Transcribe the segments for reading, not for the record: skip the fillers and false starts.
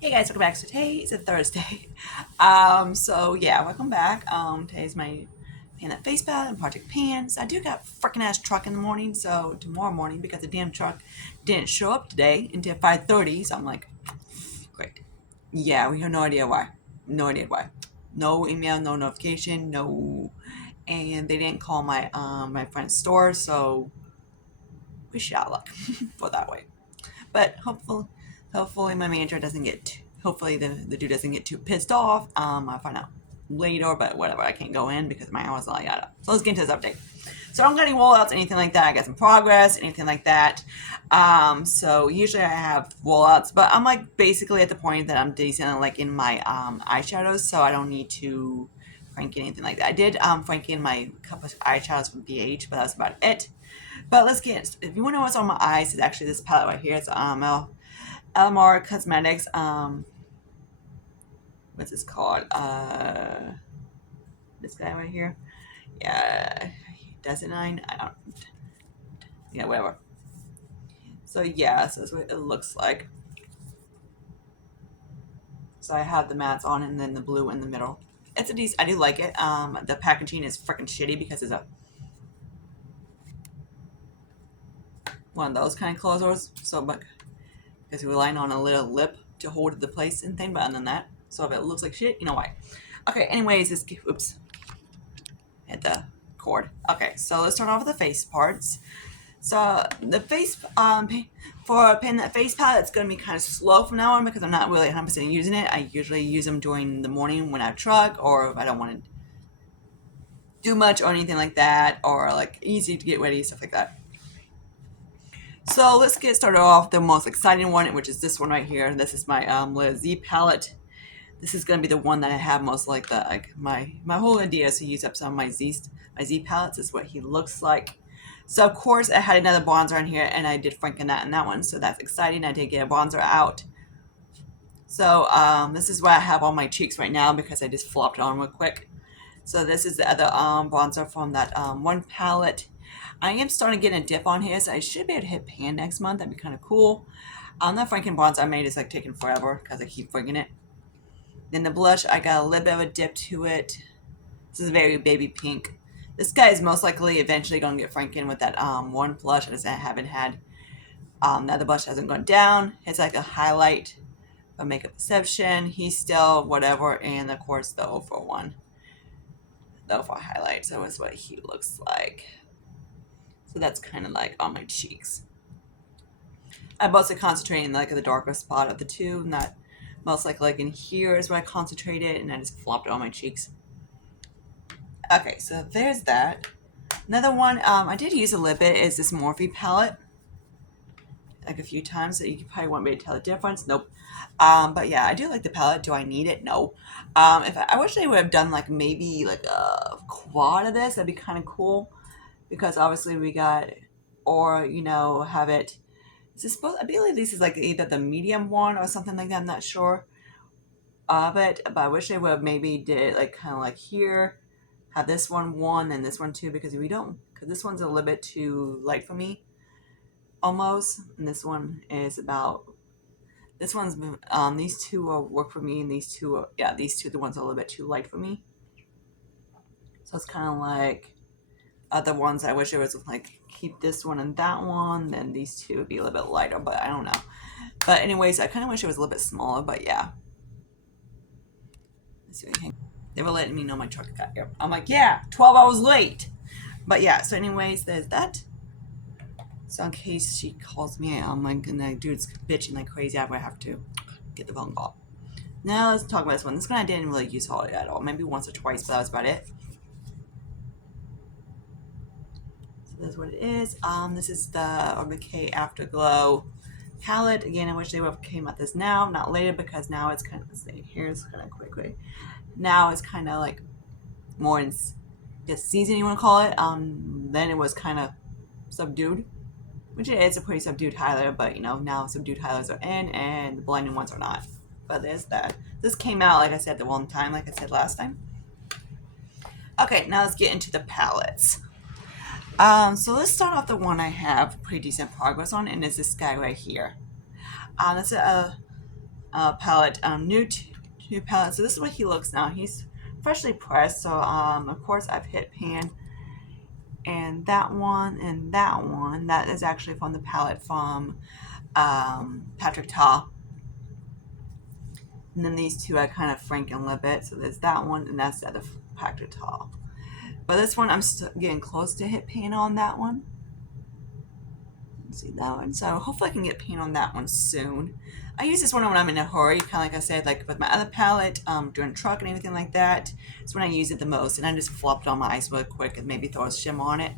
Hey guys, welcome back. So today is a Thursday. So yeah, welcome back. Today's my pan that face palette and Project Pans. I do got freaking ass truck in the morning, so tomorrow morning because the damn truck didn't show up today until 5:30. So I'm like, great. Yeah, we have no idea why. No idea why. No email, no notification, no, and they didn't call my friend's store, so wish you out luck for that way. But hopefully my manager doesn't get. Hopefully the dude doesn't get too pissed off. I'll find out later, but whatever. I can't go in because my hours are yada. So let's get into this update. So I don't got any rollouts, anything like that. I got some progress, anything like that. So usually I have rollouts, but I'm like basically at the point that I'm decent like in my eyeshadows, so I don't need to crank anything like that. I did crank in my couple of eyeshadows from BH, but that's about it. But let's get. If you want to know what's on my eyes, it's actually this palette right here. It's LMR Cosmetics. What's this called? This guy right here. Yeah, does it nine? I don't. Yeah, whatever. So yeah, so that's what it looks like. So I have the mattes on and then the blue in the middle. It's a decent. I do like it. The packaging is freaking shitty because it's a one of those kind of closers. So, but because we're relying on a little lip to hold the place and thing. But other than that, so if it looks like shit, you know why. Okay. Anyways, this oops. Hit the cord. Okay, so let's start off with the face parts. So the face for painting that face palette, it's gonna be kind of slow from now on because I'm not really 100% using it. I usually use them during the morning when I have truck or if I don't want to do much or anything like that, or like easy to get ready, stuff like that. So let's get started off the most exciting one, which is this one right here. This is my Liz Z palette. This is gonna be the one that I have most like my whole idea is to use up some of my Z palettes. Is what he looks like. So of course I had another bronzer in here, and I did Franken that in that one. So that's exciting. I did get a bronzer out. So this is what I have on my cheeks right now because I just flopped it on real quick. So this is the other bronzer from that one palette. I am starting to get a dip on here, so I should be able to hit pan next month. That'd be kind of cool. That Franken bronzer I made is like taking forever because I keep freaking it. Then the blush, I got a little bit of a dip to it. This is very baby pink. This guy is most likely eventually going to get Franken with that one blush. I just haven't had. The other blush hasn't gone down. It's like a highlight of Makeup Deception. He's still whatever. And of course the 0 one. The 0 highlight. So is what he looks like. So that's kind of like on my cheeks. I'm mostly concentrating like the darker spot of the two. Not most like in here is where I concentrated. And I just flopped it on my cheeks. Okay, so there's that. Another one I did use a little bit is this Morphe palette, like a few times. So you probably won't be able to tell the difference. Nope. But yeah, I do like the palette. Do I need it? No. If I wish they would have done like maybe like a quad of this, that'd be kind of cool. Because obviously we got, or have it. Is this supposed? I believe this is like either the medium one or something like that. I'm not sure of it, but I wish they would have maybe did it like kind of like here, have this one and this one two, because we don't, because this one's a little bit too light for me almost, and this one is about, this one's these two will work for me, and these two are, yeah, these two, the ones are a little bit too light for me. So it's kind of like other ones I wish it was like keep this one and that one, then these two would be a little bit lighter, but I don't know. But anyways, I kind of wish it was a little bit smaller, but yeah. Let's see. They were letting me know my truck got here. I'm like, yeah, 12 hours late. But yeah, so anyways, there's that. So in case she calls me, I'm like, and that dude's bitching like crazy, I would have to get the phone call. Now let's talk about this one. This one I didn't really use hardly at all. Maybe once or twice, but that was about it. So that's what it is. This is the Urban Decay Afterglow palette. Again, I wish they would have came at this now, not later, because now it's kind of, let's see, here's kind of quickly. Now it's kind of like more in this season, you want to call it. Then it was kind of subdued, which it is a pretty subdued highlighter, but now subdued highlighters are in and the blinding ones are not. But there's that. This came out, like I said, the one time, like I said last time. Okay, now let's get into the palettes. So let's start off the one I have pretty decent progress on, and it's this guy right here. That's a palette, new palette. So this is what he looks now. He's freshly pressed. So of course I've hit pan, and that one and that one. That is actually from the palette from Patrick Ta. And then these two I kind of frank a little bit. So there's that one, and that's the other Patrick Ta. But this one I'm still getting close to hit paint on that one. See that one? So hopefully I can get paint on that one soon. I use this one when I'm in a hurry, kind of like I said, like with my other palette, doing truck and anything like that. It's when I use it the most, and I just flopped on my ice really quick and maybe throw a shim on it.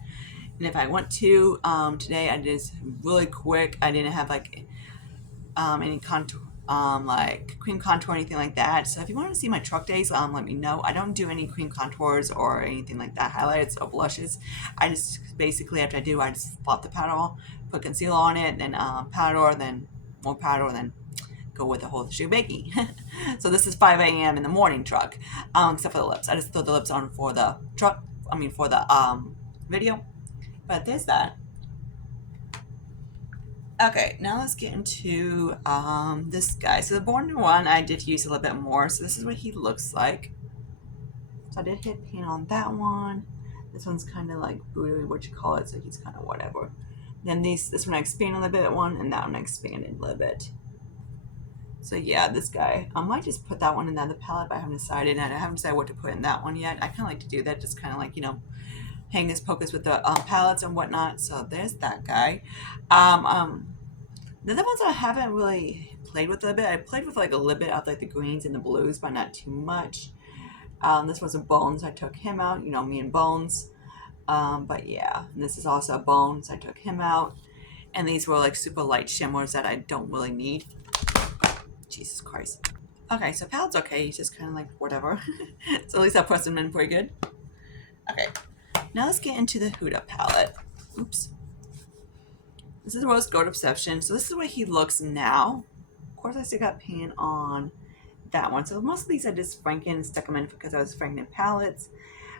And if I want to, today I just really quick. I didn't have like any contour, like cream contour or anything like that. So if you want to see my truck days, let me know. I don't do any cream contours or anything like that, highlights or blushes. I just basically, after I do, I just flop the powder on, put concealer on it, then powder, then more powder, then go with the whole sugar baking. So this is 5 a.m. in the morning truck, except for the lips. I just throw the lips on for the truck. I mean for the video. But there's that. Okay, now let's get into this guy. So the Born one I did use a little bit more. So this is what he looks like. So I did hit paint on that one. This one's kind of like booty, what you call it. So he's kind of whatever. Then this one I expanded a little bit one, and that one I expanded a little bit. So yeah, this guy. I might just put that one in the other palette, but I haven't decided. And I haven't decided what to put in that one yet. I kind of like to do that, just kind of like, you know, hang this pocus with the palettes and whatnot. So there's that guy. The other ones I haven't really played with a bit. I played with like a little bit of like the greens and the blues, but not too much. This was a Bones. I took him out. You know, me and Bones. But yeah, and this is also a Bones. I took him out. And these were like super light shimmers that I don't really need. Jesus Christ. Okay, so palette's okay. He's just kind of like whatever. So at least I pressed him in pretty good. Okay, now let's get into the Huda palette. Oops. This is Rose Gold Obsession. So this is what he looks now. Of course, I still got paint on that one. So most of these I just franken and stuck them in because I was franking palettes.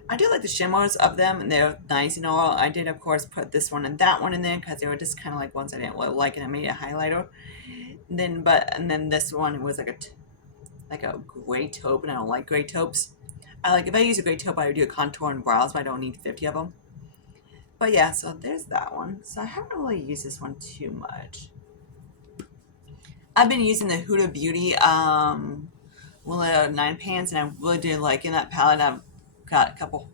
I do like the shimmers of them, and they're nice and all. I did, of course, put this one and that one in there because they were just kind of like ones I didn't really like, and I made a highlighter. And then this one was like a gray taupe, and I don't like gray taupes. I like, if I use a gray taupe, I would do a contour and brows, but I don't need 50 of them. But yeah, so there's that one. So I haven't really used this one too much. I've been using the Huda Beauty 9 pans, and I really do like in that palette. I've got a couple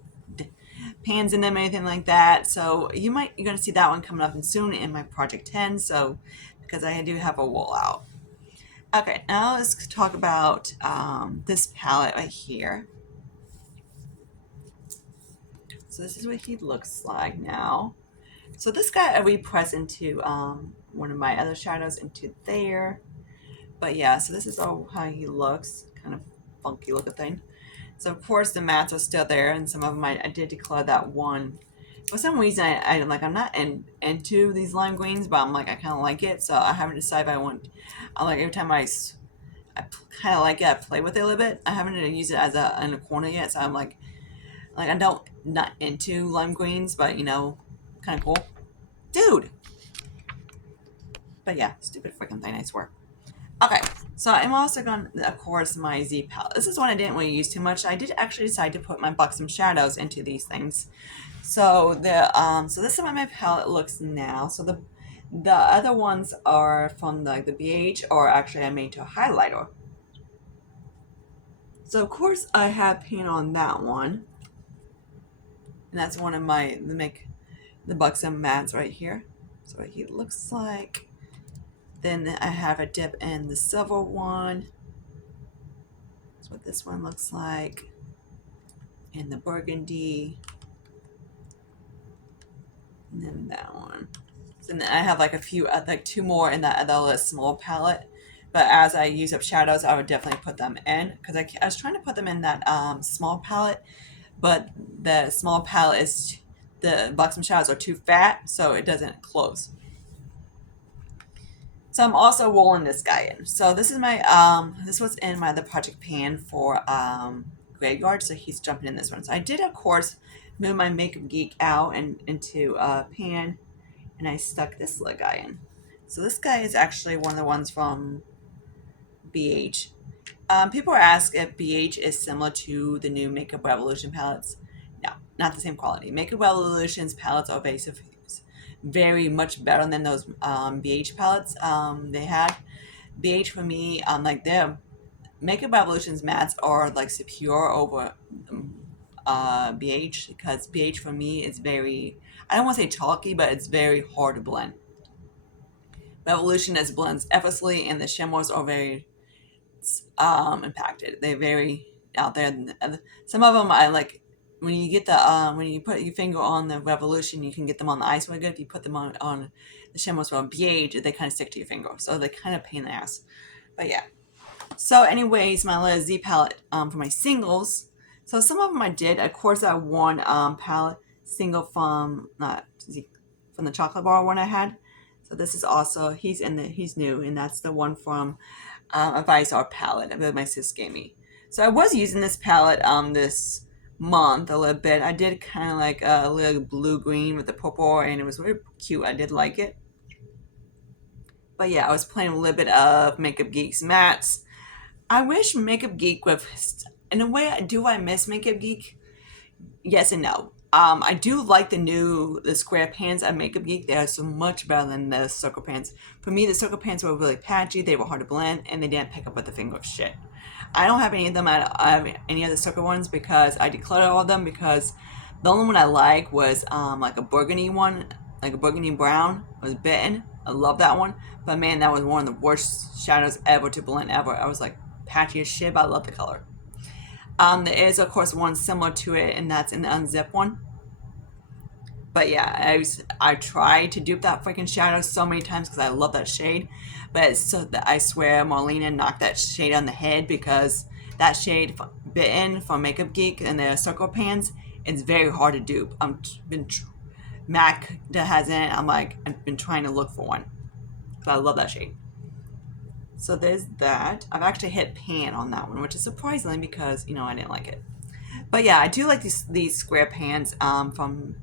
pans in them, anything like that. So you're gonna see that one coming up soon in my Project 10. So because I do have a wool out. Okay, now let's talk about this palette right here. So this is what he looks like now. So this guy I repressed into one of my other shadows into there. But yeah, so this is all how he looks. Kind of funky looking thing. So of course the mattes are still there, and some of them I did declare that one. For some reason I'm not into these lime greens, but I'm like I kind of like it. So I haven't decided if I want. I like every time I kind of like it. I play with it a little bit. I haven't used it as in a corner yet, so I'm like I don't not into lime greens, but you know, kind of cool, dude. But yeah, stupid freaking thing, I swear. Okay, so I'm also going to, of course, my Z palette. This is one I didn't really use too much. I did actually decide to put my Buxom shadows into these things. So so this is how my palette looks now. So the other ones are from the BH, or actually I made to a highlighter. So of course I have paint on that one, and that's one of my the Buxom mattes right here. So he looks like. Then I have a dip in the silver one. That's what this one looks like. And the burgundy. And then that one. So then I have like a few, like 2 more in that other small palette. But as I use up shadows, I would definitely put them in. Because I was trying to put them in that small palette. But the small palette is, the Buxom shadows are too fat, so it doesn't close. So I'm also rolling this guy in. So this is my this was in my other project pan for Graveyard. So he's jumping in this one. So I did of course move my Makeup Geek out and into a pan, and I stuck this little guy in. So this guy is actually one of the ones from BH. People ask if BH is similar to the new Makeup Revolution palettes. No, not the same quality. Makeup Revolution's palettes are very much better than those BH palettes they had. BH for me, like their Makeup Revolution's mattes are like superior over BH, because BH for me is very, I don't want to say chalky, but it's very hard to blend. Revolution is blends effortlessly, and the shimmers are very impacted. They're very out there. Some of them I like when you get the when you put your finger on the Revolution, you can get them on the ice really good. If you put them on the shimmers from BH, they kind of stick to your finger, so they kind of pain in the ass. But yeah. So, anyways, my little Z palette for my singles. So some of them I did. Of course, that one palette single from from the chocolate bar one I had. So this is also he's new, and that's the one from a Visor palette that my sis gave me. So I was using this palette this month a little bit. I did kind of like a little blue green with the purple, and it was really cute. I did like it. But yeah, I was playing a little bit of Makeup Geek's mattes. I wish Makeup Geek with, in a way, do I miss Makeup Geek? Yes and no. I do like the square pans at Makeup Geek. They are so much better than the circle pans. For me, the circle pans were really patchy. They were hard to blend, and they didn't pick up with the finger shit. I don't have any of them any of the circle ones because I decluttered all of them, because the only one I like was like a burgundy one, like a burgundy brown. It was Bitten. I love that one. But man, that was one of the worst shadows ever to blend ever. I was like, patchy as shit, but I love the color. There is, of course, one similar to it, and that's in the Unzip one. But yeah, I tried to dupe that freaking shadow so many times because I love that shade. But I swear Marlena knocked that shade on the head, because that shade Bitten from Makeup Geek and their circle pans, it's very hard to dupe. MAC that has in it, I've been trying to look for one. But I love that shade. So there's that. I've actually hit pan on that one, which is surprising because, I didn't like it. But yeah, I do like these square pans from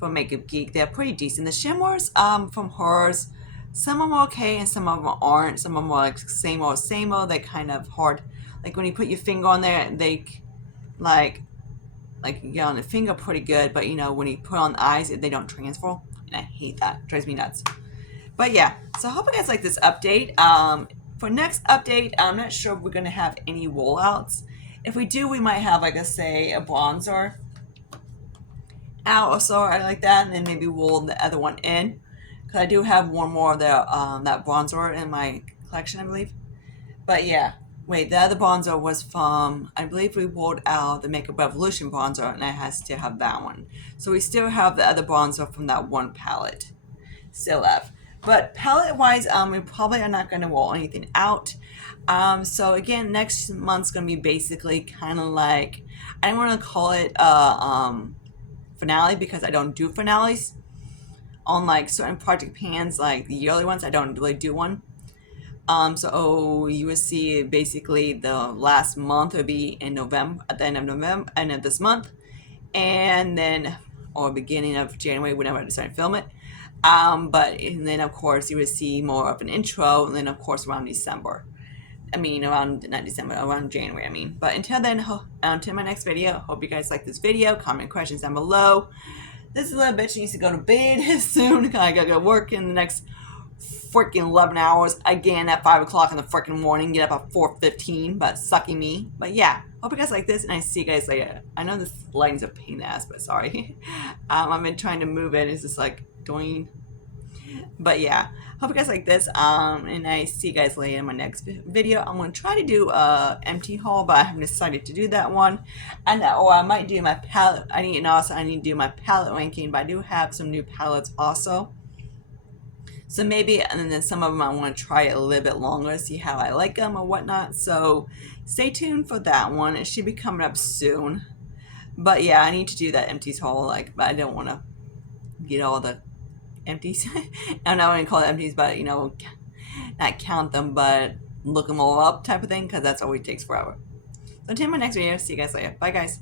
Makeup Geek. They're pretty decent. The shimmers from hers, some of them are okay and some of them aren't. Some of them are like same old. They're kind of hard. Like when you put your finger on there, they like you get on the finger pretty good, but when you put on the eyes, they don't transfer. And I hate that. It drives me nuts. But yeah, so I hope you guys like this update. For next update, I'm not sure if we're going to have any rollouts. If we do, we might have, like, a bronzer out or so, I like that, and then maybe roll the other one in. Because I do have one more of that bronzer in my collection, I believe. But yeah, wait, the other bronzer was from, I believe we rolled out the Makeup Revolution bronzer, and I still have that one. So we still have the other bronzer from that one palette still left. But palette-wise, we probably are not going to roll anything out. So again, next month's going to be basically kind of like, I don't want to call it finale, because I don't do finales. On like certain project pans, like the yearly ones, I don't really do one. So you will see basically the last month will be in November, at the end of November, end of this month, and then, or beginning of January, whenever I decide to film it. And then of course you will see more of an intro, and then of course around December. Around January, But until then, until my next video, hope you guys like this video. Comment questions down below. This little bitch needs to go to bed soon, because I gotta go work in the next freaking 11 hours again at 5 o'clock in the freaking morning. Get up at 4:15, but sucking me. But yeah, hope you guys like this, and I see you guys later. I know this lighting's a pain in the ass, but sorry. I've been trying to move it. It's just like doing. But yeah, hope you guys like this, and I see you guys later in my next video. I'm going to try to do a empty haul, but I haven't decided to do that one. Or I might do my palette. I need to do my palette ranking, but I do have some new palettes also. So maybe, and then some of them I want to try a little bit longer, see how I like them or whatnot. So stay tuned for that one. It should be coming up soon. But yeah, I need to do that empties haul, but I don't want to get all the empties. I'm not going to call it empties, but not count them, but look them all up type of thing, because that's always takes forever. So until my next video, see you guys later. Bye guys.